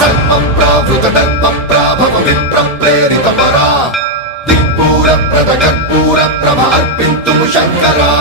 సర్వం ప్రావృత దర్పం ప్రాభవ విప్ర ప్రేరిత పరా దిక్పూర ప్రద కర్పూర ప్రభ అర్పింతుము శంకరా